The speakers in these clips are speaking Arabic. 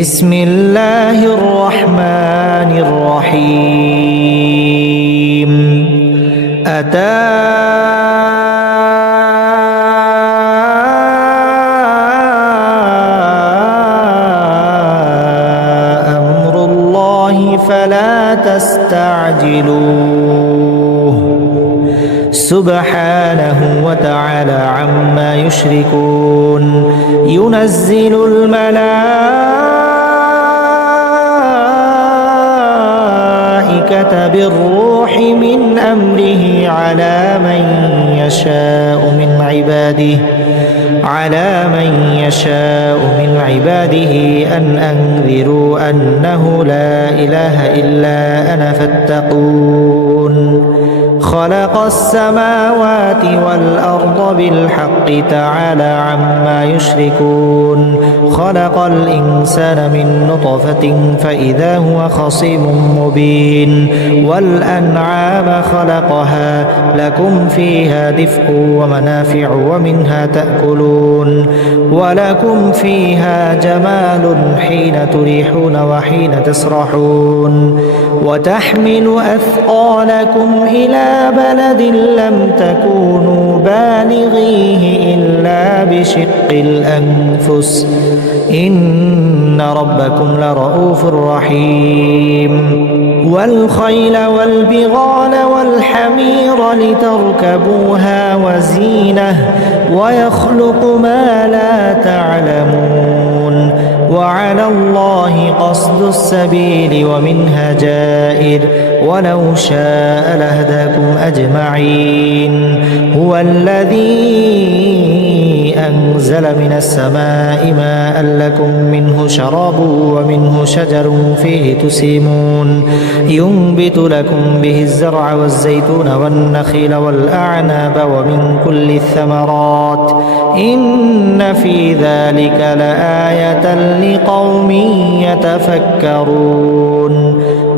بسم الله الرحمن الرحيم أتى أمر الله فلا تستعجلوه سبحانه وتعالى عما يشركون ينزل الملائكة بالروح من أمره على من يشاء من عباده أن أنذروا أنه لا إله إلا أنا فاتقون خلق السماوات والأرض بالحق تعالى عما يشركون خلق الإنسان من نطفة فإذا هو خصيم مبين والأنعام خلقها لكم فيها دفء ومنافع ومنها تأكلون ولكم فيها جمال حين تريحون وحين تسرحون وتحمل أثقالكم إلى بلد لم تكونوا بالغيه إلا بشق الأنفس إن ربكم لرؤوف رحيم والخيل والبغال والحمير لتركبوها وزينة ويخلق ما لا تعلمون وعلى الله قصد السبيل ومنها جائر ولو شاء لهداكم أجمعين هو الذي أنزل من السماء ماء لكم منه شراب ومنه شجر فيه تسيمون ينبت لكم به الزرع والزيتون والنخيل والأعناب ومن كل الثمرات إن في ذلك لآية لقوم يتفكرون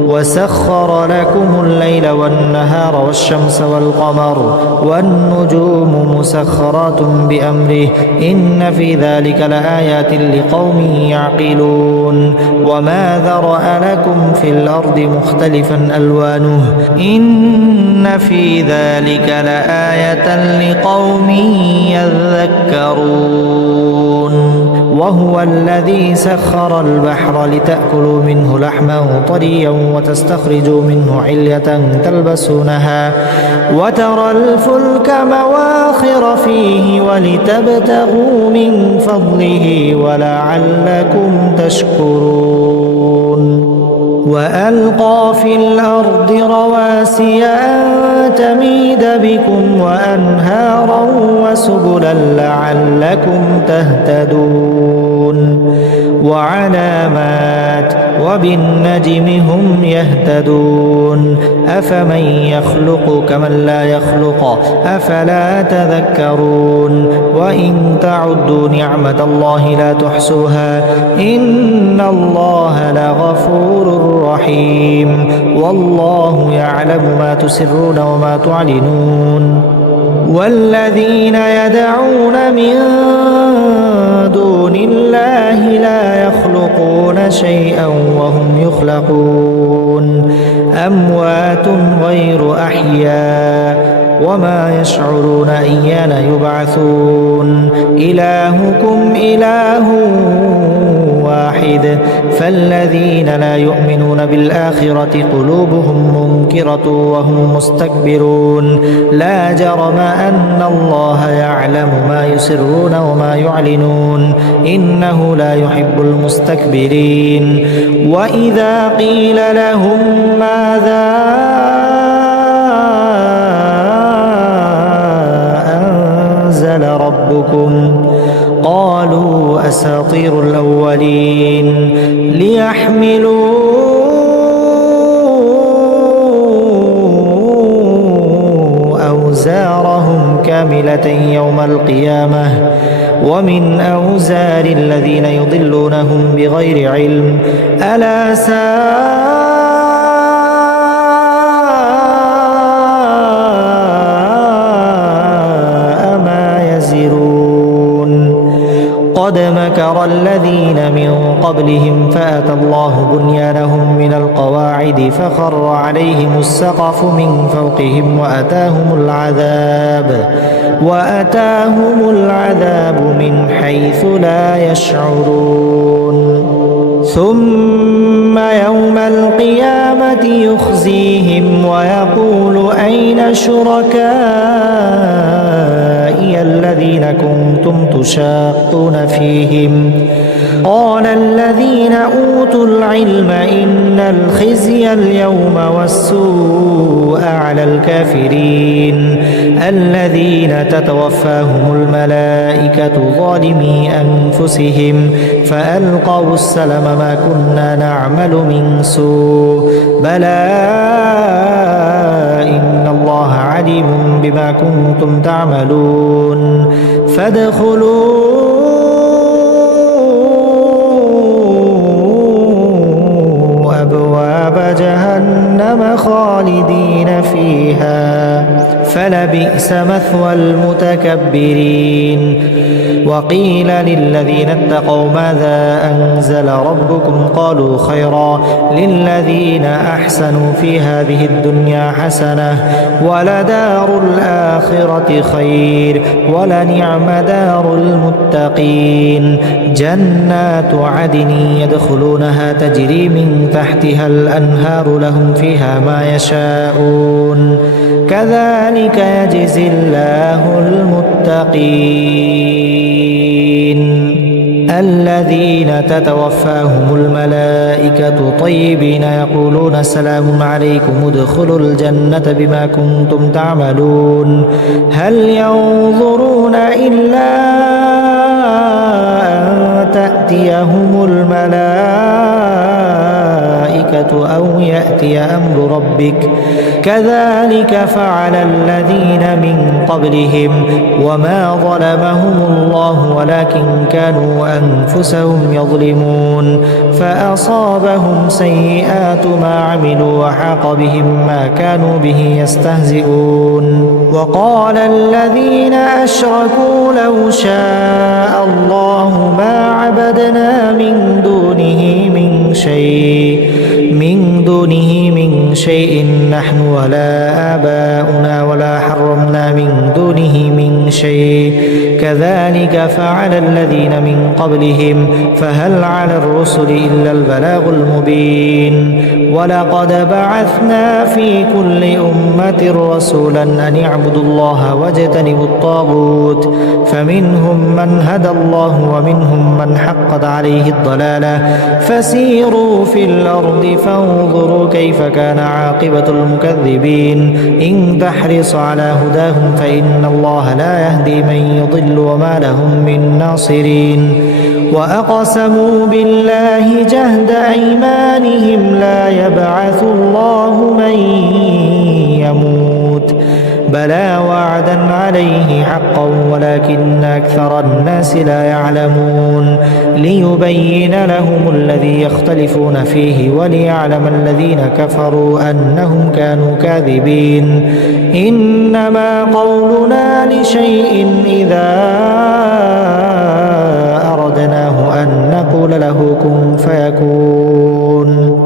وسخر لكم الليل والنهار والشمس والقمر والنجوم مسخرات بأمره إن في ذلك لآيات لقوم يعقلون وما ذرأ لكم في الأرض مختلفا ألوانه إن في ذلك لآية لقوم يذكرون وهو الذي سخر البحر لتأكلوا منه لحما طريا وتستخرجوا منه علية تلبسونها وترى الفلك مواخر فيه ولتبتغوا من فضله ولعلكم تشكرون وألقى في الأرض رواسي أن تميد بكم وأنهارا وسبلا لعلكم تهتدون وعلامات وبالنجم هم يهتدون أفمن يخلق كمن لا يخلق أفلا تذكرون وإن تعدوا نعمة الله لا تحصوها إن الله لغفور رحيم والله يعلم ما تسرون وما تعلنون والذين يدعون من دون الله لا يخلقون شيئا وهم يخلقون أموات غير أحياء وما يشعرون أيان يبعثون إلهكم إله واحد فالذين لا يؤمنون بالآخرة قلوبهم منكرة وهم مستكبرون لا جرم أن الله يعلم ما يسرون وما يعلنون إنه لا يحب المستكبرين وإذا قيل لهم ماذا أنزل ربكم قالوا أساطير الأولين ليحملوا أوزارهم كاملة يوم القيامة ومن أوزار الذين يضلونهم بغير علم ألا ساء قد مكر الذين من قبلهم فأتى الله بنيانهم من القواعد فخر عليهم السقف من فوقهم وأتاهم العذاب من حيث لا يشعرون ثم يوم القيامة يخزيهم ويقول أين شركائي الذين كنتم تشاقون فيهم قال الذين أوتوا العلم إن الخزي اليوم والسوء على الكافرين الذين تتوفاهم الملائكة ظالمي أنفسهم فألقوا السلم ما كنا نعمل من سوء بلى إن الله عليم بما كنتم تعملون فادخلوا أبواب جهنم خالدين فيها فلبئس مثوى المتكبرين وقيل للذين اتقوا ماذا أنزل ربكم قالوا خيرا للذين أحسنوا في هذه الدنيا حسنة ولدار الآخرة خير ولنعم دار المتقين جنات عدن يدخلونها تجري من تحتها الأنهار لهم فيها ما يشاءون كذلك يجزي الله المتقين الذين تتوفاهم الملائكة طيبين يقولون سلام عليكم ادخلوا الجنة بما كنتم تعملون هل ينظرون إلا أن تأتيهم الملائكة أو يأتي أمر ربك كذلك فعل الذين من قبلهم وما ظلمهم الله ولكن كانوا أنفسهم يظلمون فأصابهم سيئات ما عملوا وحاق بهم ما كانوا به يستهزئون وقال الذين أشركوا لو شاء الله ما عبدنا من دونه من شيء نحن ولا آباؤنا ولا حرمنا من دونه من شيء كذلك فعل الذين من قبلهم فهل على الرسل إلا البلاغ المبين ولقد بعثنا في كل أمة رسولا أن يعبدوا الله واجتنبوا الطاغوت فمنهم من هدى الله ومنهم من حقت عليه الضلالة فسيروا في الأرض فانظروا كيف كان عاقبة المكذبين إن تحرص على هداهم فإن الله لا يهدي من يضل وما لهم من ناصرين وأقسموا بالله جهد أيمانهم لا يبعث الله من يموت بلى وعدا عليه حقا ولكن أكثر الناس لا يعلمون ليبين لهم الذي يختلفون فيه وليعلم الذين كفروا أنهم كانوا كاذبين إنما قولنا لشيء إذا أردناه أن نقول له كن فيكون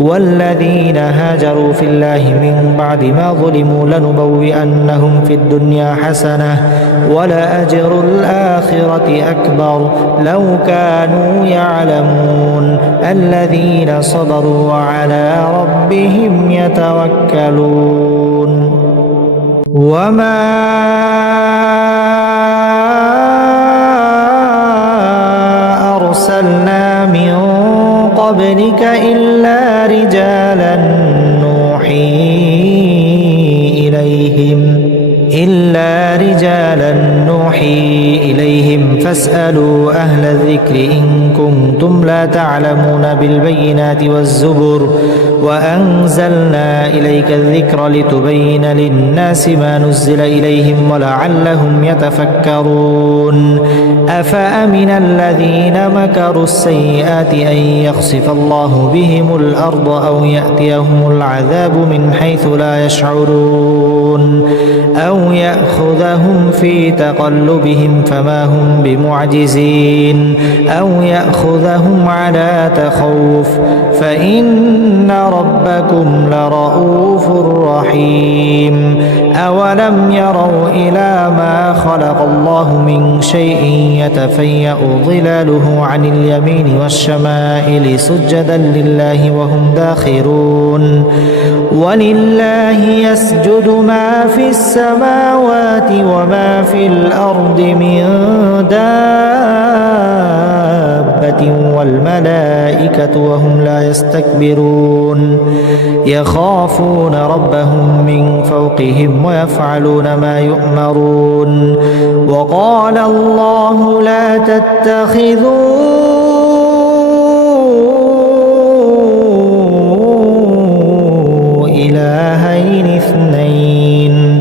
والذين هاجروا في الله من بعد ما ظلموا لنبوئنهم في الدنيا حسنة ولأجر الآخرة أكبر لو كانوا يعلمون الذين صبروا وعلى ربهم يتوكلون وما أرسلنا من قبلك إلا رجالا نوحي إليهم فاسألوا أهل الذكر إن كنتم لا تعلمون بالبينات والزبر وأنزلنا إليك الذكر لتبين للناس ما نزل إليهم ولعلهم يتفكرون أفأمن الذين مكروا السيئات أن يخسف الله بهم الأرض أو يأتيهم العذاب من حيث لا يشعرون أو أو يأخذهم في تقلبهم فما هم بمعجزين أو يأخذهم على تخوف فإن ربكم لرؤوف رحيم أولم يروا إلى ما خلق الله من شيء يتفيأ ظلاله عن اليمين والشمائل سجدا لله وهم داخرون ولله يسجد ما في السماوات وما في الأرض من دابة والملائكة وهم لا يستكبرون يخافون ربهم من فوقهم ويفعلون ما يؤمرون وقال الله لا تتخذوا إلهين اثنين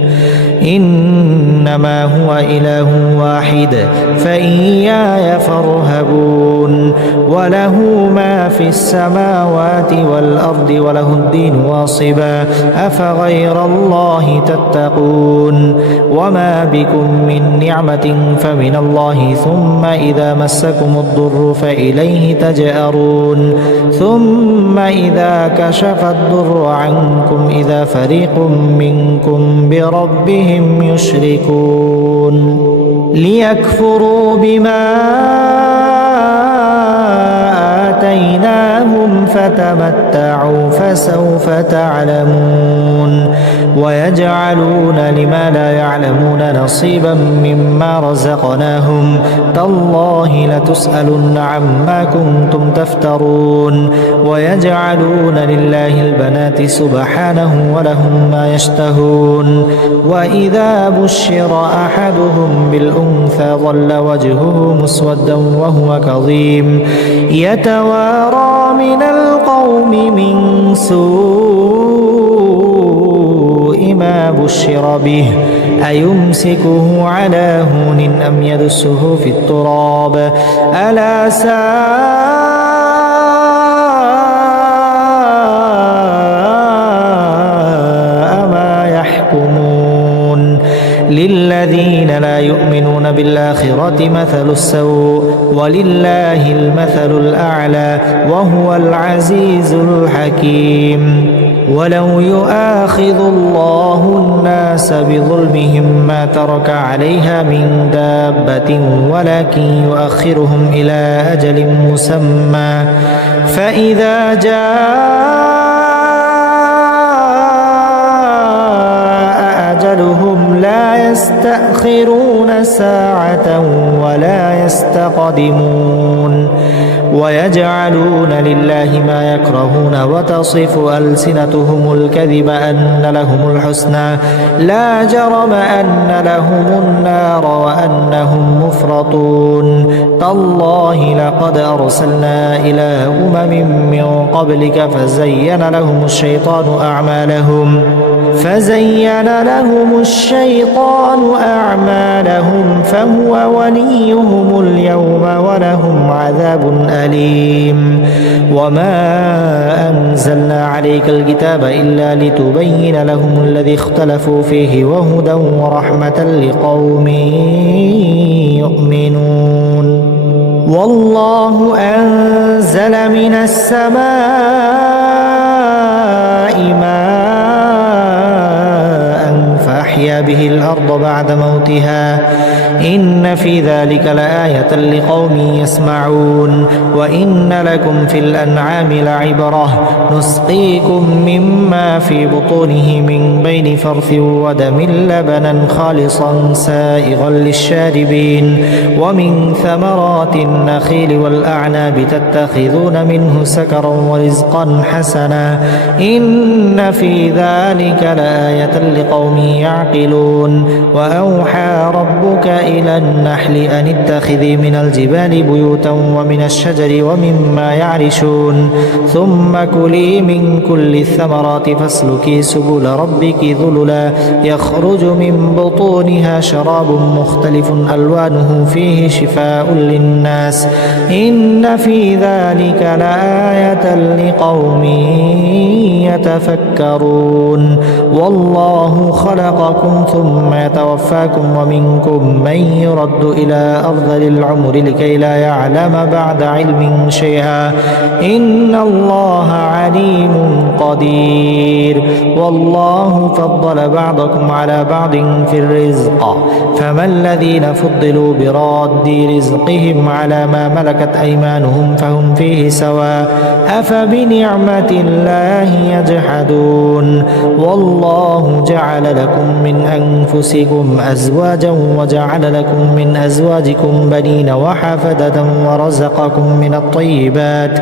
إنما هو إله واحد فإياي فارهبون وله ما في السماوات والأرض وله الدين واصبا أفغير الله تتقون وما بكم من نعمة فمن الله ثم إذا مسكم الضر فإليه تجأرون ثم إذا كشف الضر عنكم إذا فريق منكم بربهم يشركون ليكفروا بما آتيناهم فتمتعوا فسوف تعلمون ويجعلون لما لا يعلمون نصيبا مما رزقناهم تالله لتسألن عما كنتم تفترون ويجعلون لله البنات سبحانه ولهم ما يشتهون وإذا بشر أحدهم بالأنثى ظل وجهه مسودا وهو كظيم يتوارى من القوم من سوء ما بشر به أيمسكه على هون أم يدسه في التراب ألا ساء ما يحكمون للذين لا يؤمنون بالآخرة مثل السوء ولله المثل الأعلى وهو العزيز الحكيم ولو يؤاخذ الله الناس بظلمهم ما ترك عليها من دابة ولكن يؤخرهم إلى أجل مسمى فإذا جاء أجلهم لا يستأخرون ساعة ولا يستقدمون ويجعلون لله ما يكرهون وتصف ألسنتهم الكذب أن لهم الحسنى لا جرم أن لهم النار وأنهم مفرطون تالله لقد أرسلنا إلى من قبلك فزين لهم الشيطان أعمالهم فهو وليهم اليوم ولهم عذاب أليم وما أنزلنا عليك الكتاب إلا لتبين لهم الذي اختلفوا فيه وهدى ورحمة لقوم يؤمنون والله أنزل من السماء ماء فأحيا به الأرض بعد موتها إن في ذلك لآية لقوم يسمعون وإن لكم في الأنعام لعبرة نسقيكم مما في بطونه من بين فرث ودم لبنا خالصا سائغا للشاربين ومن ثمرات النخيل والأعناب تتخذون منه سكرا ورزقا حسنا إن في ذلك لآية لقوم يعقلون وأوحى ربك إلى النحل أن اتخذي من الجبال بيوتا ومن الشجر ومما يعرشون ثم كلي من كل الثمرات فاسلكي سبل ربك ذللا يخرج من بطونها شراب مختلف ألوانه فيه شفاء للناس إن في ذلك لآية لقوم يتفكرون والله خلقكم ثم يتوفاكم ومنكم من يرد إلى أرذل العمر لكي لا يعلم بعد علم شيئا إن الله عليم قدير والله فضل بعضكم على بعض في الرزق فما الذين فضلوا براد رزقهم على ما ملكت أيمانهم فهم فيه سواء أفبنعمة الله يجحدون والله جعل لكم من أنفسكم أزواجا وجعل لكم من أزواجكم بنين وحفدة ورزقكم من الطيبات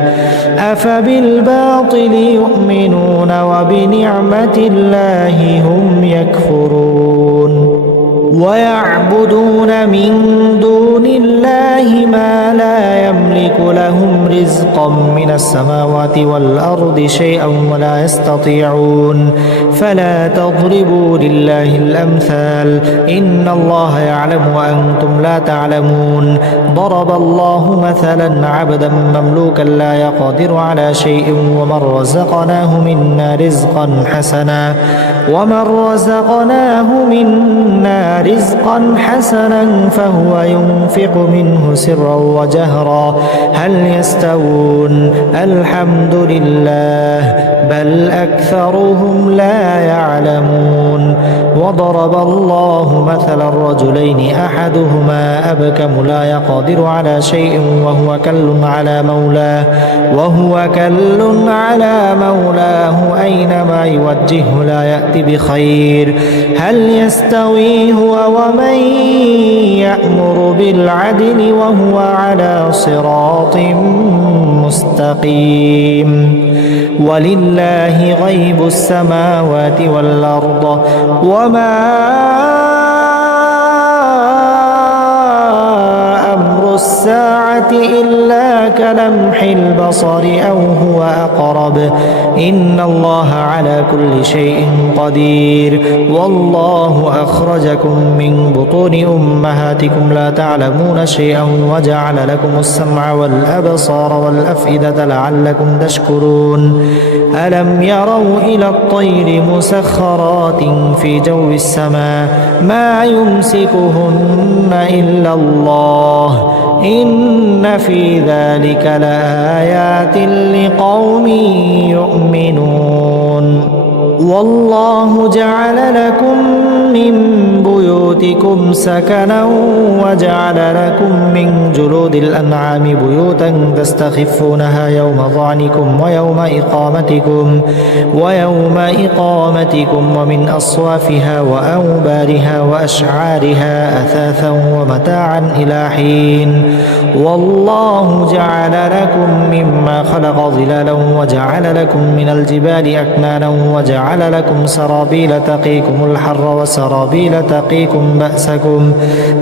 أفبالباطل يؤمنون وبنعمة الله هم يكفرون ويعبدون من دون الله ما لا يملك لهم رزقا من السماوات والأرض شيئا ولا يستطيعون فلا تضربوا لله الأمثال إن الله يعلم وأنتم لا تعلمون ضرب الله مثلا عبدا مملوكا لا يقدر على شيء ومن رزقناه منا رزقا حسنا فهو ينفق منه سرا وجهرا هل يستوون الحمد لله بل أكثرهم لا يعلمون وضرب الله مثلا الرجلين أحدهما أبكم لا يقدر على شيء وهو كل على مولاه أينما يوجهه لا يأتي بخير هل يستوي هو ومن يأمر بالعدل وهو على صراط مستقيم ولله غيب السماوات والأرض وما أمر الساعة إلا كلمح البصر أو هو أقرب إن الله على كل شيء قدير والله أخرجكم من بطون أمهاتكم لا تعلمون شيئا وجعل لكم السمع والأبصار والأفئدة لعلكم تشكرون ألم يروا إلى الطير مسخرات في جو السماء ما يمسكهن إلا الله إن في ذلك لآيات لقوم يؤمنون والله جعل لكم من بيوتكم سكنا وجعل لكم من جلود الأنعام بيوتا تستخفونها يوم ظعنكم ويوم إقامتكم ومن أصوافها وأوبارها وأشعارها أثاثا ومتاعا إلى حين والله جعل لكم مما خلق ظلالا وجعل لكم من الجبال أكنانا وجعل لكم سرابيل تقيكم الحر وسرابيل تقيكم بأسكم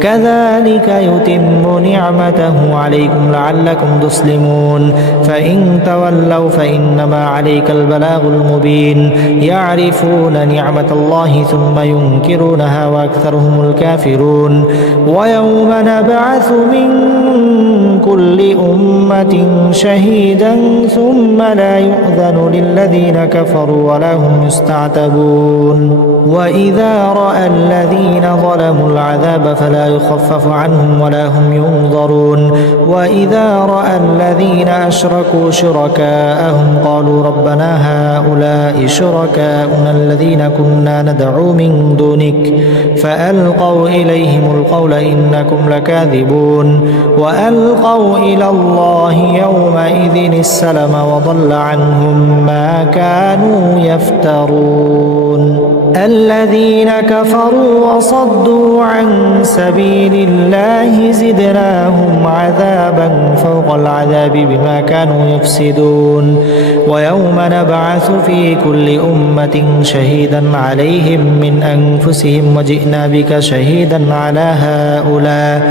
كذلك يتم نعمته عليكم لعلكم تسلمون فإن تولوا فإنما عليك البلاغ المبين يعرفون نعمة الله ثم ينكرونها وأكثرهم الكافرون ويوم نبعث من كل أمة شهيدا ثم لا يؤذن للذين كفروا ولا هم يستعتبون وإذا رأى الذين ظلموا العذاب فلا يخفف عنهم ولا هم ينظرون وإذا رأى الذين أشركوا شركاءهم قالوا ربنا هؤلاء شركاؤنا الذين كنا ندعو من دونك فألقوا إليهم القول إنكم لكاذبون وألقوا إلى الله يومئذ السلم وضل عنهم ما كانوا يفترون الذين كفروا وصدوا عن سبيل الله زدناهم عذابا فوق العذاب بما كانوا يفسدون ويوم نبعث في كل أمة شهيدا عليهم من أنفسهم وجئنا بك شهيدا على هؤلاء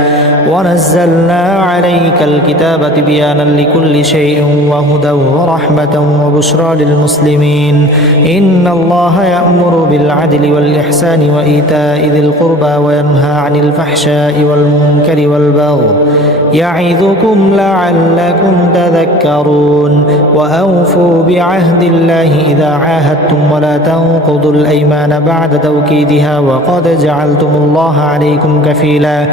ونزلنا عليك الكتاب تبيانا لكل شيء وهدى ورحمة وبشرى للمسلمين إن الله يأمر بالعدل والإحسان وإيتاء ذي القربى وينهى عن الفحشاء والمنكر والبغي يعظكم لعلكم تذكرون وأوفوا بعهد الله إذا عاهدتم ولا تنقضوا الأيمان بعد توكيدها وقد جعلتم الله عليكم كفيلا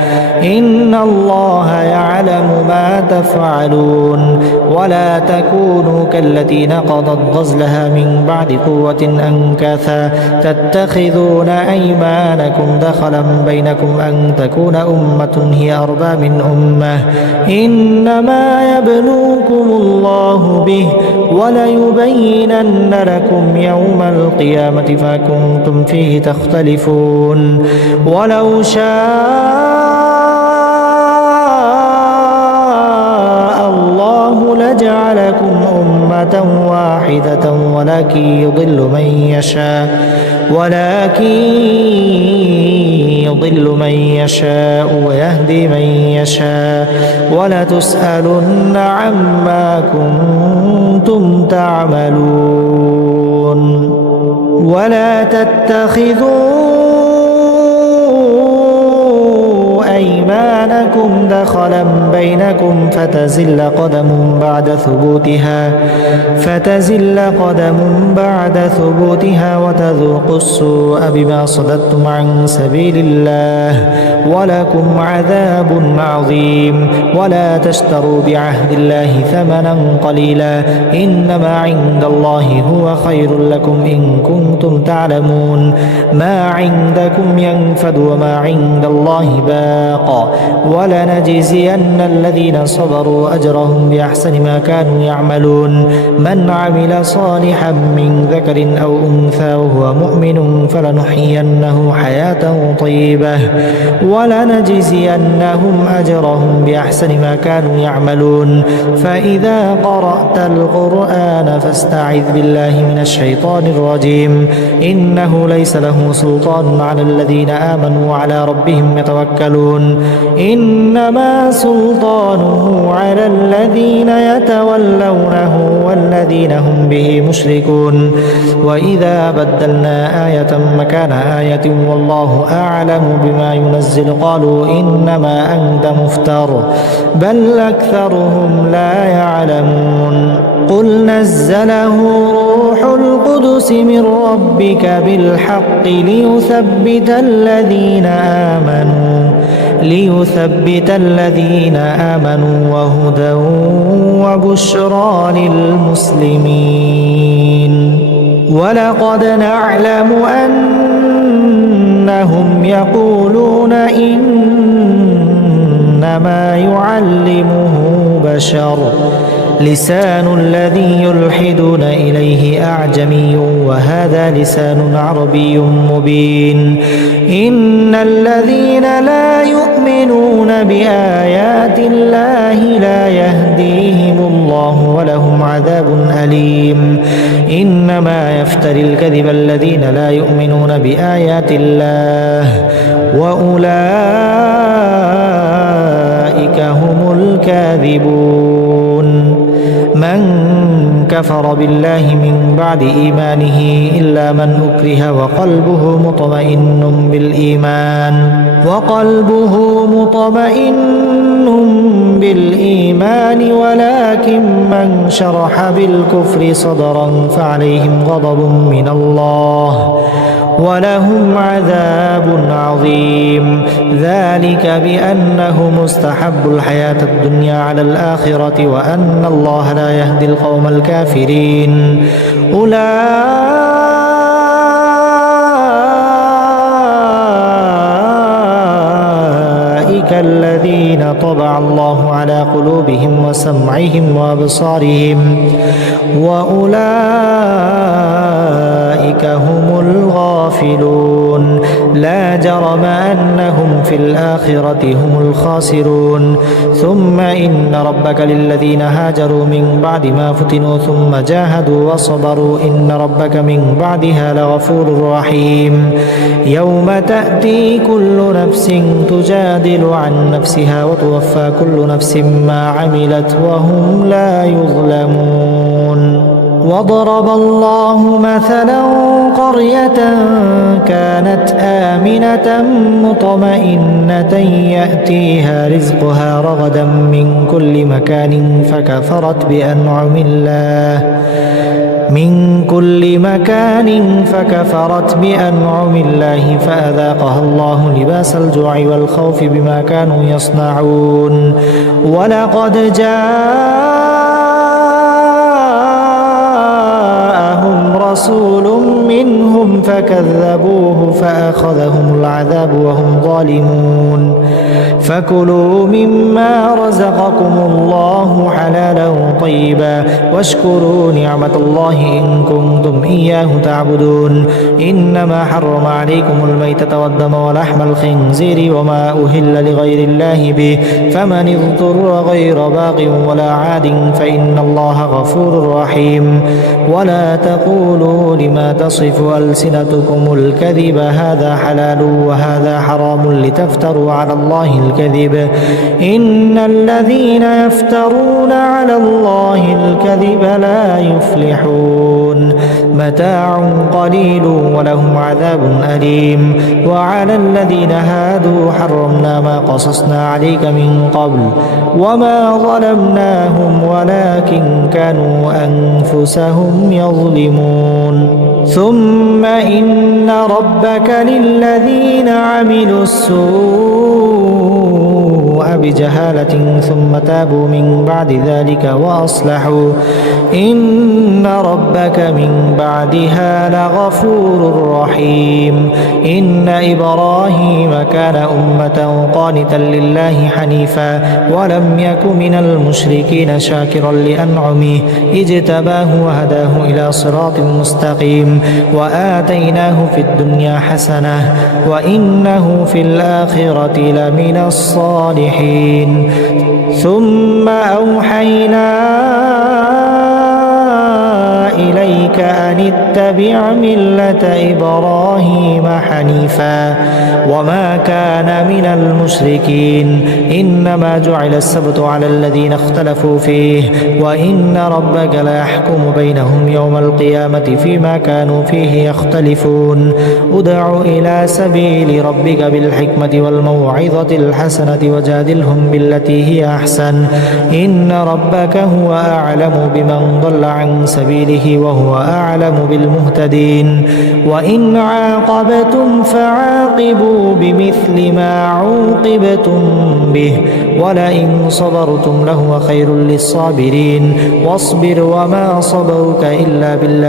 إن الله يعلم ما تفعلون ولا تكونوا كالتي نقضت غزلها من بعد قوة أنكاثا تتخذون أيمانكم دخلا بينكم أن تكون أمة هي أربى من أمة إنما يبلوكم الله به وليبينن لكم يوم القيامة ما كنتم فيه تختلفون ولو شاء الله لجعلكم أمة واحدة ولكن يضل من يشاء ويهدي من يشاء ولتسألن عما كنتم تعملون ولا تتخذوا أيمانكم دخلا بينكم فتزل قدم بعد ثبوتها وتذوقوا السوء بما صددتم عن سبيل الله ولكم عذاب عظيم ولا تشتروا بعهد الله ثمنا قليلا إنما عند الله هو خير لكم إن كنتم تعلمون ما عندكم ينفد وما عند الله باق ولنجزين الذين صبروا أجرهم بأحسن ما كانوا يعملون من عمل صالحا من ذكر أو أنثى وهو مؤمن فلنحيينه حياة طيبة ولنجزينهم أجرهم بأحسن ما كانوا يعملون فإذا قرأت القرآن فاستعذ بالله من الشيطان الرجيم إنه ليس له سلطان على الذين آمنوا وعلى ربهم يتوكلون إنما سلطانه على الذين يتولونه والذين هم به مشركون وإذا بدلنا آية مكان آية والله أعلم بما ينزل قالوا إنما أنت مفتر بل أكثرهم لا يعلمون قل نزله روح القدس من ربك بالحق ليثبت الذين آمنوا وهدى وبشرى للمسلمين ولقد نعلم أنهم يقولون إنما يعلمه بشر لسان الذي يلحدون إليه أعجمي وهذا لسان عربي مبين إن الذين لا يؤمنون بآيات الله لا يهديهم الله ولهم عذاب أليم إنما يفتري الكذب الذين لا يؤمنون بآيات الله وأولئك هم الكاذبون من كفر بالله من بعد إيمانه إلا من أكره وقلبه مطمئن بالإيمان ولكن من شرح بالكفر صدرا فعليهم غضب من الله ولهم عذاب عظيم ذلك بأنهم استحبوا الحياة الدنيا على الآخرة وأن الله لا يهدي القوم الكافرين أولئك الذين طبع الله على قلوبهم وسمعهم وأبصارهم وأولئك هم الغافلون يعملون لا جرم أنهم في الآخرة هم الخاسرون ثم إن ربك للذين هاجروا من بعد ما فتنوا ثم جاهدوا وصبروا إن ربك من بعدها لغفور رحيم يوم تأتي كل نفس تجادل عن نفسها وتوفى كل نفس ما عملت وهم لا يظلمون وضرب الله مثلا قرية كانت آمنة مطمئنة يأتيها رزقها رغدا من كل مكان فكفرت بأنعم الله فأذاقها الله لباس الجوع والخوف بما كانوا يصنعون ولقد جاءهم رسول منهم فكذبوه فأخذهم العذاب وهم ظالمون فكلوا مما رزقكم الله حلالا طيبا واشكروا نعمة الله إن كنتم إياه تعبدون إنما حرم عليكم الميتة والدم ولحم الخنزير وما أهل لغير الله به فمن اضطر غير باغ ولا عاد فإن الله غفور رحيم ولا تقولوا لما تصف ألسنتكم الكذب هذا حلال وهذا حرام لتفتروا على الله الكذب إن الذين يفترون على الله الكذب لا يفلحون متاع قليل ولهم عذاب أليم وعلى الذين هادوا حرمنا ما قصصنا عليك من قبل وما ظلمناهم ولكن كانوا أنفسهم يظلمون ثم إن ربك للذين عملوا السوء بجهالة ثم تابوا من بعد ذلك وأصلحوا إن ربك من بعدها لغفور رحيم إن إبراهيم كان أمة قانتا لله حنيفا ولم يك من المشركين شاكرا لأنعمه اجتباه وهداه إلى صراط مستقيم وآتيناه في الدنيا حسنة وإنه في الآخرة لمن الصالحين ثم أوحينا إليك أن اتبع ملة إبراهيم حنيفا وما كان من المشركين إنما جعل السبت على الذين اختلفوا فيه وإن ربك ليحكم بينهم يوم القيامة فيما كانوا فيه يختلفون ادع إلى سبيل ربك بالحكمة والموعظة الحسنة وجادلهم بالتي هي أحسن إن ربك هو أعلم بمن ضل عن سبيله وهو أعلم بالمهتدين وإن عاقبتم فعاقبوا بمثل ما عوقبتم به ولئن صبرتم لهو خير للصابرين واصبر وما صبرك إلا بالله